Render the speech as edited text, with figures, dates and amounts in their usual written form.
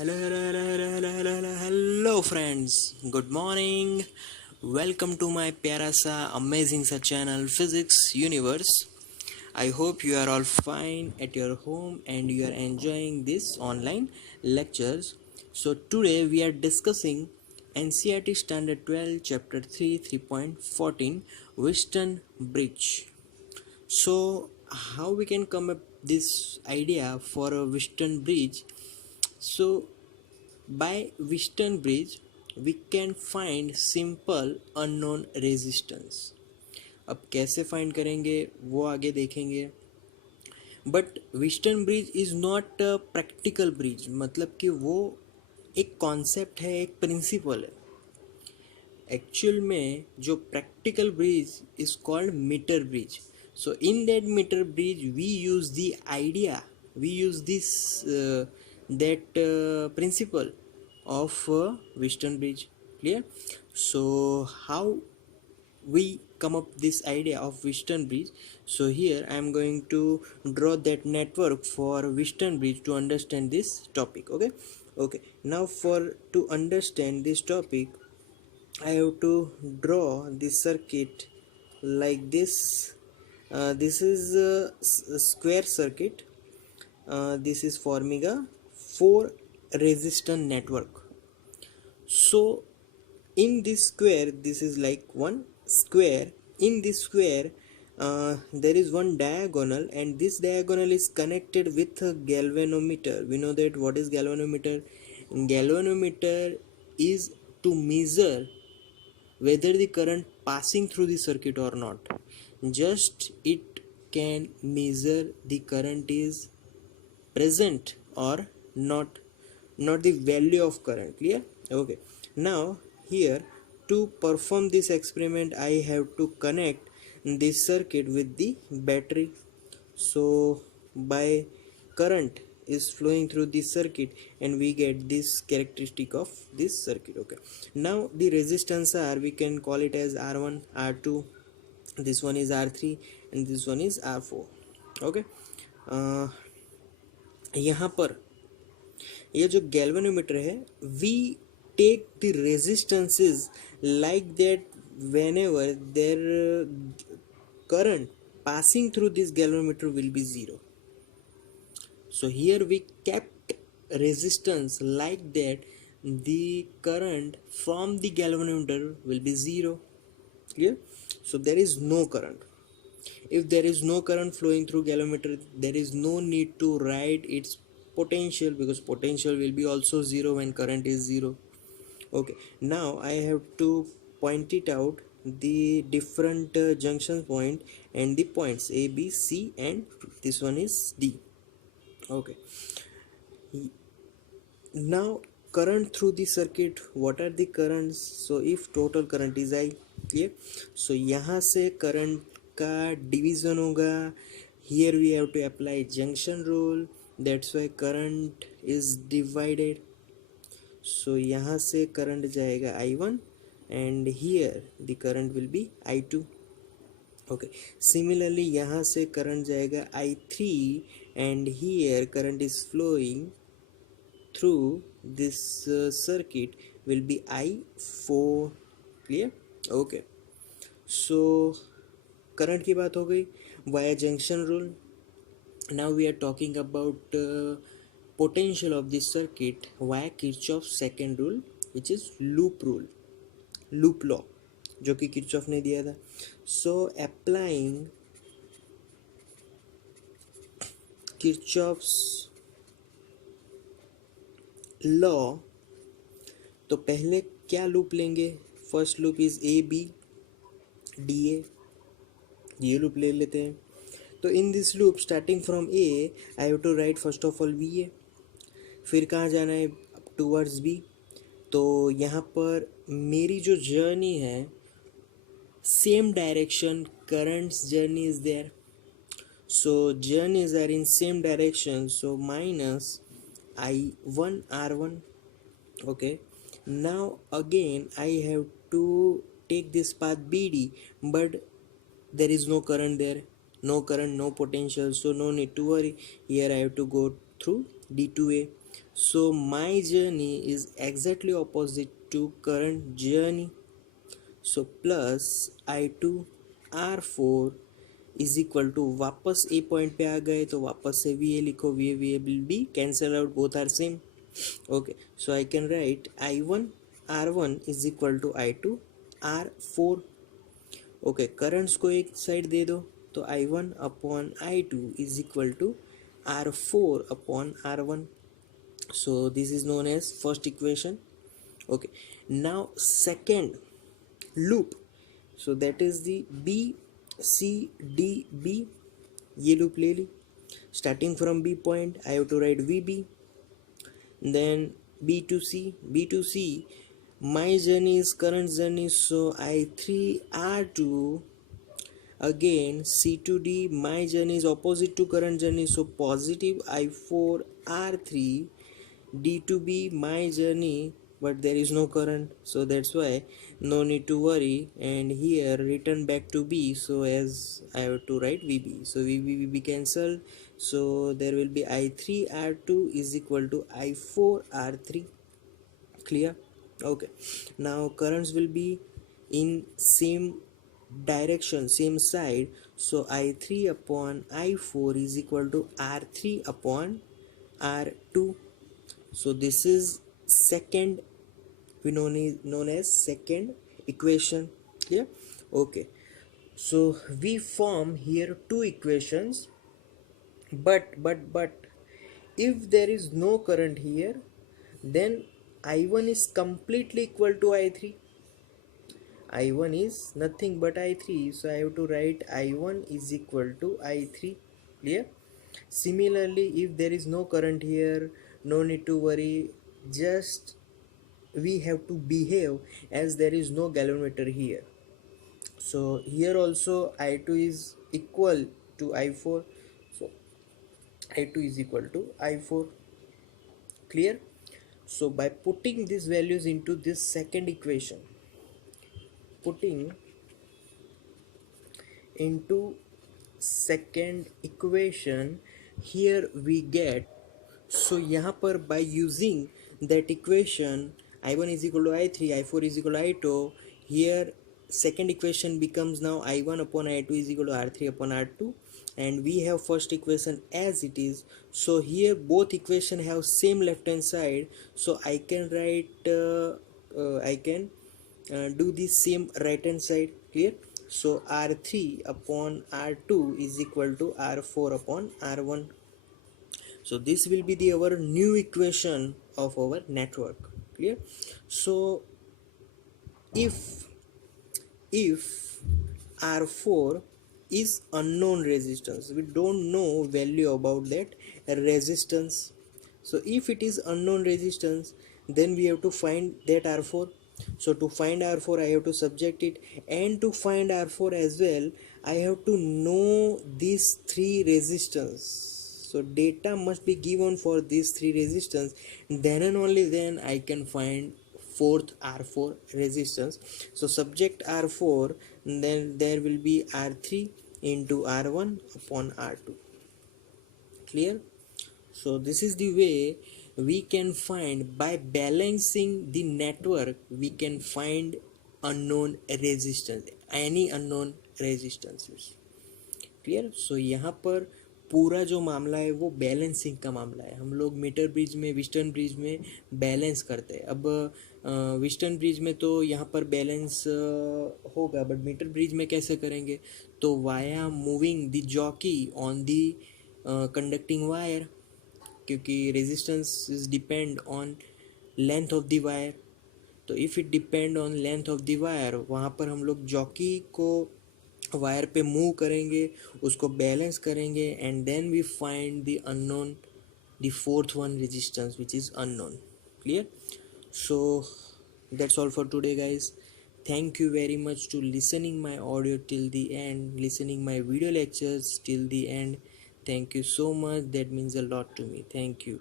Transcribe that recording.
Hello friends. Good morning. Welcome to my प्यारा सा amazing सा channel Physics Universe. I hope you are all fine at your home and you are enjoying this online lectures. So today we are discussing NCERT Standard 12 Chapter 3 3.14 Western Bridge. So how we can come up this idea for a Western Bridge? So by Western Bridge, we can find simple unknown resistance. अब कैसे find करेंगे वो आगे देखेंगे. But western bridge is not a practical bridge, मतलब कि वो एक कॉन्सेप्ट है, एक प्रिंसिपल है. एक्चुअल में जो practical bridge is called metre bridge. So in that metre bridge we use the idea, we use this that principle of western bridge. Clear? So how we come up this idea of western bridge? So here I am going to draw that network for western bridge to understand this topic. Okay, now for to understand this topic I have to draw this circuit like this. This is a square circuit. This is forming a 4 resistor network. So in this square, this is like one square. In this square there is one diagonal, and this diagonal is connected with a galvanometer. We know that what is galvanometer. Galvanometer is to measure whether the current passing through the circuit or not. Just it can measure the current is present or not the value of current. Clear? Okay, now here to perform this experiment I have to connect this circuit with the battery. So by current is flowing through this circuit and we get this characteristic of this circuit. Okay, now the resistance are, we can call it as R1, R2, this one is R3 and this one is R4. Okay, यहाँ पर ये जो galvanometer है, we take the resistances like that whenever their current passing through this galvanometer will be zero. So here we kept resistance like that the current from the galvanometer will be zero. Clear? So there is no current. If there is no current flowing through galvanometer, there is no need to write its potential, because potential will be also zero when current is zero. Okay, now I have to point it out the different junction point and the points A, B, C, and this one is D. Okay, now current through the circuit, what are the currents? So if total current is I. Clear? So यहाँ से current का division होगा. Here we have to apply junction rule, that's why current is divided. So यहाँ से current जाएगा I1 and here the current will be I2. Okay, similarly यहाँ से current जाएगा I3 and here current is flowing through this circuit will be I4. Clear? Okay, so current की बात हो गई via junction rule. Now we are talking about potential of this circuit via Kirchhoff's second rule, which is loop rule, loop law, जो कि Kirchhoff ने दिया था. So applying Kirchhoff's law, तो पहले क्या लूप लेंगे? First loop is A B D A, ये लूप ले लेते हैं. तो in this loop starting from A I have to write first of all V A. फिर कहाँ जाना है? Towards B. तो यहाँ पर मेरी जो जर्नी है, same direction currents journey is there. So journeys are in same direction, so minus I1 R1. Okay, now again I have to take this path BD, but there is no current there, no current, no potential, so no need to worry. Here I have to go through D2A. So my journey is exactly opposite to current journey. So plus I2 R4 is equal to वापस A point पे आ गए तो वापस से V A लिखो, V A will be cancel out, both are same. Okay, so I can write I1 R1 is equal to I2 R4. Okay, currents को एक side दे दो तो I1 upon I2 is equal to R4 upon R1. So this is known as first equation. Okay, now second loop, so that is the B C D B. ये loop ले ली. Starting from B point I have to write VB, then B to C. My journey is current journey, so I3 R2. Again C to D, my journey is opposite to current journey, so positive I4 R3. D to B, my journey, but there is no current, so that's why no need to worry. And here return back to B, so as I have to write VB, so VB cancelled, so there will be I3 R2 is equal to I4 R3. Clear? Okay, now currents will be in same direction, same side, so I3 upon I4 is equal to R3 upon R2. So this is second, we known as second equation. Clear? Okay, so we form here two equations, but if there is no current here, then I1 is completely equal to I3. I1 is nothing but I3, so I have to write I1 is equal to I3. Clear? Similarly, if there is no current here, no need to worry, just we have to behave as there is no galvanometer here. So here also I2 is equal to I4, so I2 is equal to I4. Clear? So by putting these values into this second equation, putting into second equation, here we get, so यहाँ पर by using that equation I1 is equal to I3, I4 is equal to I2, here second equation becomes now I1 upon I2 is equal to R3 upon R2, and we have first equation as it is. So here both equation have same left hand side, so I can write I can do the same right hand side. Clear? So R3 upon R2 is equal to R4 upon R1. So this will be the our new equation of our network. Clear? So if R4 is unknown resistance, we don't know value about that resistance. So if it is unknown resistance, then we have to find that R4. So to find R4 I have to subject it, and to find R4 as well I have to know these three resistance. So data must be given for these three resistance, then and only then I can find fourth R4 resistance. So subject R4, then there will be R3 into R1 upon R2. Clear? So this is the way we can find, by balancing the network we can find unknown resistance, any unknown resistances. Clear? So यहाँ पर पूरा जो मामला है वो balancing का मामला है. हम लोग मीटर ब्रिज में, वेस्टर्न ब्रिज में बैलेंस करते हैं. अब वेस्टर्न ब्रिज में तो यहाँ पर बैलेंस होगा, बट मीटर ब्रिज में कैसे करेंगे? तो via moving the jockey on the conducting wire, क्योंकि resistance is depend on length of the wire. तो if it depend on length of the wire, वहाँ पर हम लोग जॉकी को वायर पे मूव करेंगे, उसको बैलेंस करेंगे, and then we find the unknown, the fourth one resistance which is unknown. Clear? So that's all for today guys. Thank you very much to listening my audio till the end, listening my video lectures till the end. Thank you so much, that means a lot to me. Thank you.